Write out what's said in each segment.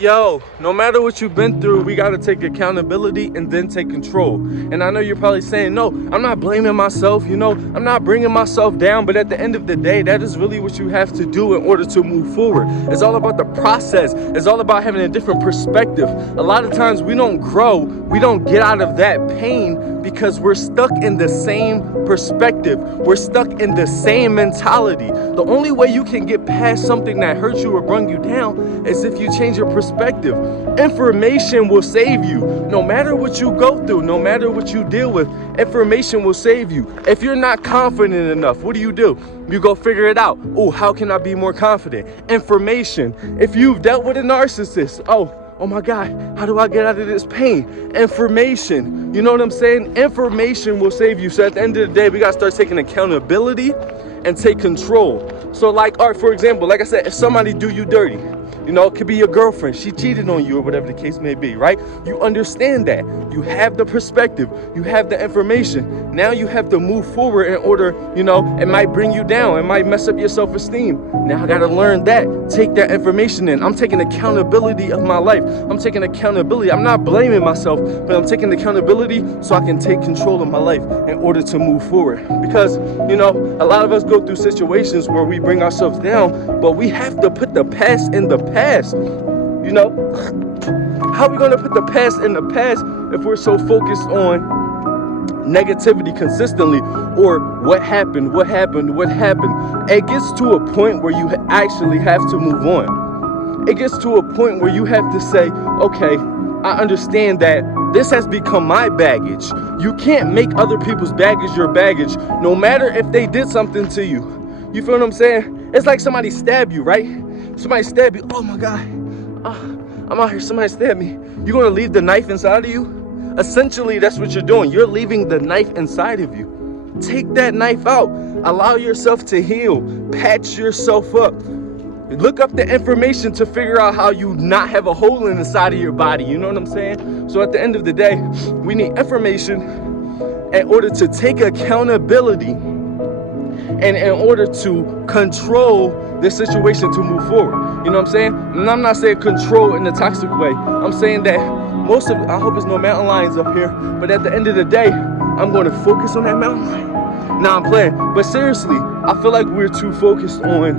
Yo, no matter what you've been through, we got to take accountability and then take control. And I know you're probably saying, no, I'm not blaming myself, I'm not bringing myself down. But at the end of the day, that is really what you have to do in order to move forward. It's all about the process. It's all about having a different perspective. A lot of times we don't grow, we don't get out of that pain because we're stuck in the same perspective. We're stuck in the same mentality. The only way you can get past something that hurts you or brung you down is if you change your perspective. Information will save you. No matter what you go through, no matter what you deal with, information will save you. If you're not confident enough, what do? You go figure it out. Oh, how can I be more confident? Information. If you've dealt with a narcissist, oh my God, how do I get out of this pain? Information. You know what I'm saying? Information will save you. So at the end of the day, we got to start taking accountability and take control. So for example, like I said, if somebody do you dirty, it could be your girlfriend, she cheated on you or whatever the case may be, right? You understand that. You have the perspective, you have the information. Now you have to move forward in order, it might bring you down, it might mess up your self-esteem. Now I gotta learn that, take that information in. I'm taking accountability of my life. I'm taking accountability. I'm not blaming myself, but I'm taking accountability so I can take control of my life in order to move forward. Because, a lot of us go through situations where we bring ourselves down, but we have to put the past in the past. How are we going to put the past in the past if we're so focused on negativity consistently, or what happened? It gets to a point where you actually have to move on. It gets to a point where you have to say, okay, I understand that this has become my baggage. You can't make other people's baggage your baggage, no matter if they did something to you. You feel what I'm saying? It's like somebody stabbed you, right? Somebody stabbed you. Oh my God, I'm out here, somebody stabbed me. You're gonna leave the knife inside of you? Essentially, that's what you're doing. You're leaving the knife inside of you. Take that knife out. Allow yourself to heal. Patch yourself up. Look up the information to figure out how you not have a hole in the side of your body. You know what I'm saying? So at the end of the day, we need information in order to take accountability and in order to control the situation to move forward. You know what I'm saying? And I'm not saying control in a toxic way. I'm saying that I hope there's no mountain lions up here, but at the end of the day, I'm going to focus on that mountain lion. Nah, I'm playing. But seriously, I feel like we're too focused on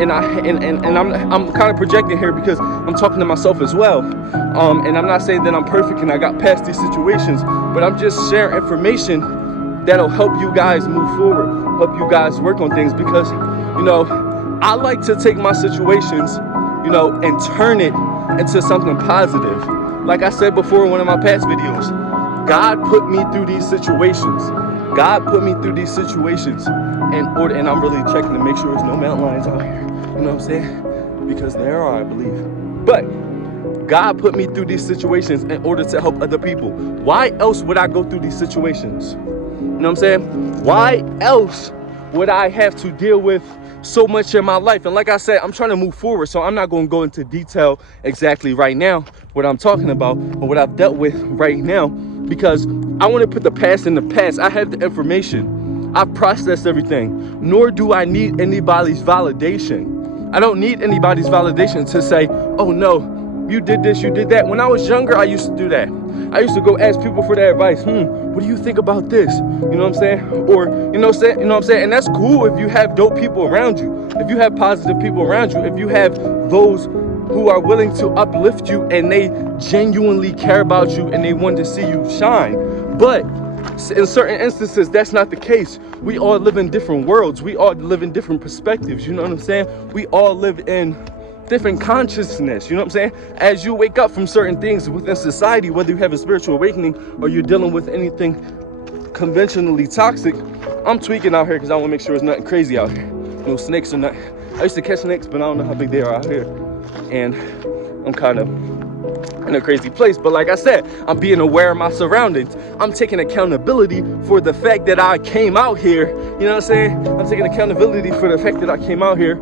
and I'm kind of projecting here because I'm talking to myself as well. And I'm not saying that I'm perfect and I got past these situations, but I'm just sharing information that'll help you guys move forward, help you guys work on things, because I like to take my situations and turn it into something positive. Like I said before in one of my past videos, God put me through these situations. And I'm really checking to make sure there's no mountain lions out here. You know what I'm saying? Because there are, I believe. But God put me through these situations in order to help other people. Why else would I go through these situations? You know what I'm saying? Why else would I have to deal with so much in my life? And like I said, I'm trying to move forward, so I'm not going to go into detail exactly right now what I'm talking about or what I've dealt with right now, because I want to put the past in the past. I have the information. I've processed everything, nor do I need anybody's validation. I don't need anybody's validation to say, oh no, you did this, you did that. When I was younger, I used to do that. I used to go ask people for their advice. What do you think about this? You know what I'm saying? Or, you know what I'm saying? And that's cool if you have dope people around you. If you have positive people around you. If you have those who are willing to uplift you and they genuinely care about you and they want to see you shine. But in certain instances, that's not the case. We all live in different worlds. We all live in different perspectives. You know what I'm saying? We all live in different consciousness. You know what I'm saying? As you wake up from certain things within society, whether you have a spiritual awakening or you're dealing with anything conventionally toxic, I'm tweaking out here because I want to make sure there's nothing crazy out here. No snakes or nothing. I used to catch snakes, but I don't know how big they are out here. And I'm kind of in a crazy place. But like I said, I'm being aware of my surroundings. I'm taking accountability for the fact that I came out here. You know what I'm saying? I'm taking accountability for the fact that I came out here.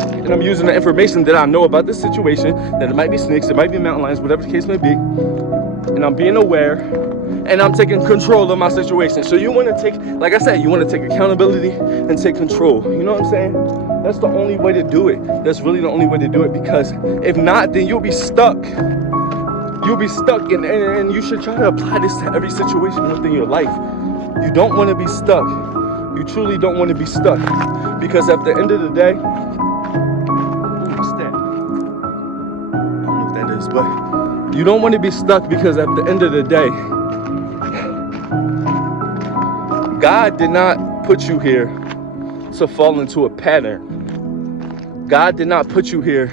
And I'm using the information that I know about this situation, that it might be snakes, it might be mountain lions, whatever the case may be. And I'm being aware, and I'm taking control of my situation. So you want to take, like I said, you want to take accountability and take control. You know what I'm saying? That's the only way to do it. That's really the only way to do it, because if not, then you'll be stuck. You'll be stuck, and you should try to apply this to every situation within your life. You don't want to be stuck. You truly don't want to be stuck, because at the end of the day, what's that? I don't know what that is, but you don't want to be stuck, because at the end of the day, God did not put you here to fall into a pattern. God did not put you here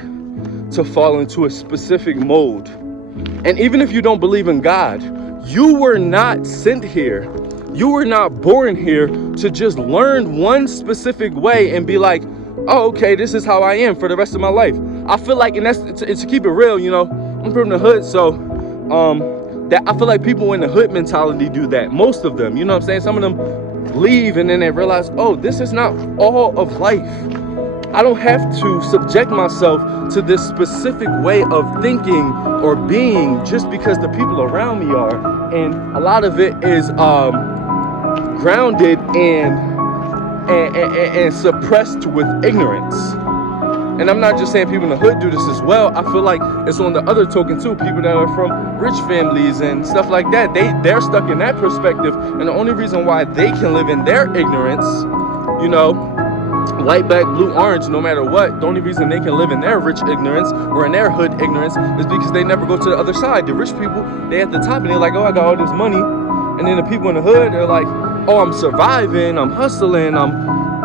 to fall into a specific mold. And even if you don't believe in God, you were not sent here. You were not born here to just learn one specific way and be like, oh, okay, this is how I am for the rest of my life. I feel like, and that's to keep it real, you know, I'm from the hood, so that I feel like people in the hood mentality do that. Most of them, you know what I'm saying? Some of them leave and then they realize, oh, this is not all of life. I don't have to subject myself to this specific way of thinking or being just because the people around me are. And a lot of it is grounded and suppressed with ignorance. And I'm not just saying people in the hood do this as well. I feel like it's on the other token too. People that are from rich families and stuff like that, they're stuck in that perspective. And the only reason why they can live in their ignorance, you know, white, black, blue, orange, no matter what, the only reason they can live in their rich ignorance or in their hood ignorance is because they never go to the other side. The rich people, they at the top and they're like, oh, I got all this money. And then the people in the hood, they're like, oh, I'm surviving, I'm hustling, I'm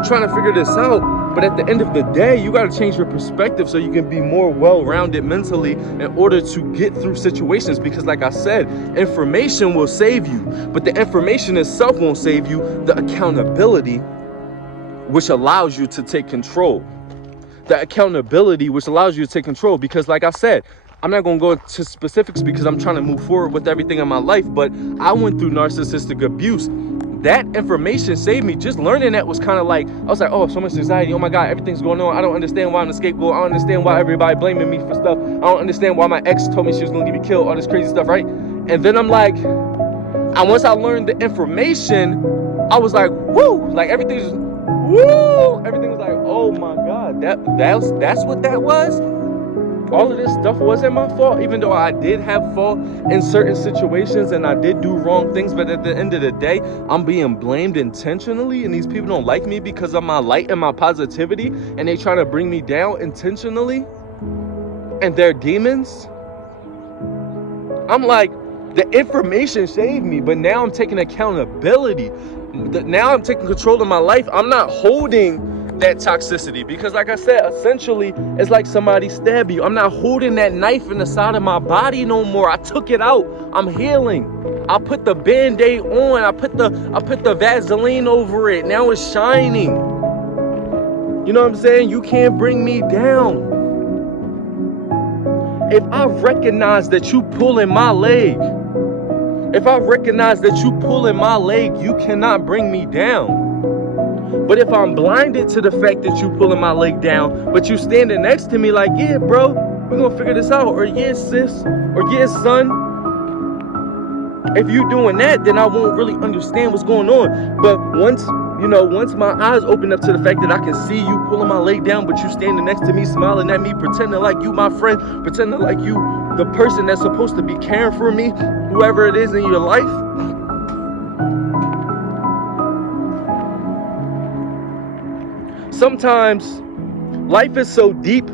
trying to figure this out. But at the end of the day, you got to change your perspective so you can be more well-rounded mentally in order to get through situations. Because like I said, information will save you, but the information itself won't save you. The accountability, which allows you to take control. The accountability, which allows you to take control. Because like I said, I'm not going to go into specifics because I'm trying to move forward with everything in my life, but I went through narcissistic abuse. That information saved me. Just learning that was kind of like, I was like, oh, so much anxiety. Oh my God, everything's going on. I don't understand why I'm the scapegoat. I don't understand why everybody blaming me for stuff. I don't understand why my ex told me she was going to get me killed. All this crazy stuff, right? And then I'm like, and once I learned the information, I was like, woo, like everything just, woo. Everything was like, oh my God, that's what that was. All of this stuff wasn't my fault, even though I did have fault in certain situations and I did do wrong things. But at the end of the day, I'm being blamed intentionally, and these people don't like me because of my light and my positivity, and they try to bring me down intentionally, and they're demons. I'm like, the information saved me, but now I'm taking accountability. Now I'm taking control of my life. I'm not holding that toxicity, because like I said, essentially it's like somebody stabbed you. I'm not holding that knife in the side of my body no more. I took it out. I'm healing. I put the band-aid on. I put the Vaseline over it. Now it's shining. You know what I'm saying? You can't bring me down. If I recognize that you pulling my leg, if I recognize that you pulling my leg, you cannot bring me down. But if I'm blinded to the fact that you pulling my leg down, but you standing next to me like, yeah, bro, we're gonna figure this out, or yeah, sis, or yeah, son. If you doing that, then I won't really understand what's going on. But once my eyes open up to the fact that I can see you pulling my leg down, but you standing next to me, smiling at me, pretending like you my friend, pretending like you the person that's supposed to be caring for me, whoever it is in your life. Sometimes life is so deep,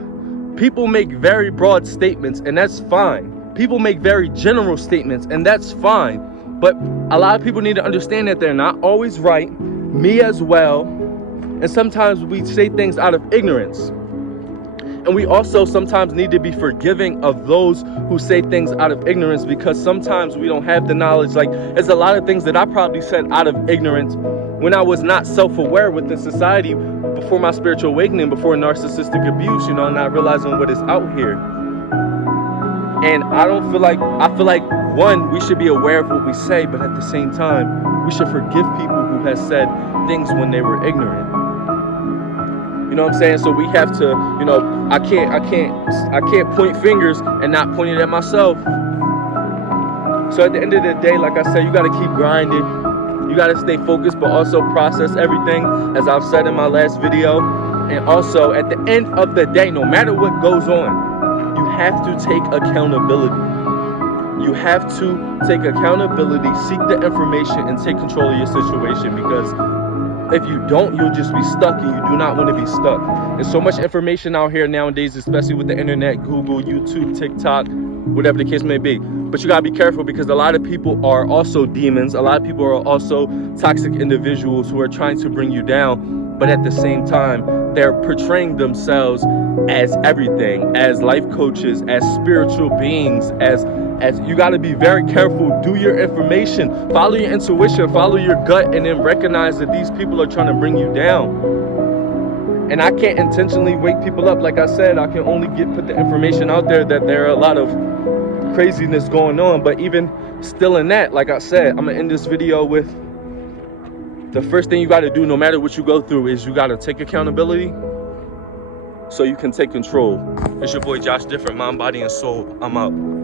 people make very broad statements, and that's fine. People make very general statements, and that's fine. But a lot of people need to understand that they're not always right, me as well. And sometimes we say things out of ignorance. And we also sometimes need to be forgiving of those who say things out of ignorance, because sometimes we don't have the knowledge. Like, there's a lot of things that I probably said out of ignorance when I was not self-aware within society, before my spiritual awakening, before narcissistic abuse, you know, and not realizing what is out here. And I feel like, one, we should be aware of what we say, but at the same time, we should forgive people who have said things when they were ignorant. You know what I'm saying? So we have to, you know, I can't point fingers and not point it at myself. So at the end of the day, like I said, you got to keep grinding. You got to stay focused, but also process everything, as I've said in my last video. And also, at the end of the day, no matter what goes on, you have to take accountability. You have to take accountability, seek the information, and take control of your situation, because if you don't, you'll just be stuck, and you do not want to be stuck. There's so much information out here nowadays, especially with the internet, Google, YouTube, TikTok, whatever the case may be. But you gotta be careful, because a lot of people are also demons. A lot of people are also toxic individuals who are trying to bring you down. But at the same time, they're portraying themselves as everything, as life coaches, as spiritual beings, as you got to be very careful. Do your information, follow your intuition, follow your gut, and then recognize that these people are trying to bring you down. And I can't intentionally wake people up. Like I said, I can only put the information out there that there are a lot of craziness going on. But even still in that, like I said, I'm gonna end this video with the first thing you got to do, no matter what you go through, is you got to take accountability so you can take control. It's your boy Josh Different, mind, body, and soul. I'm out.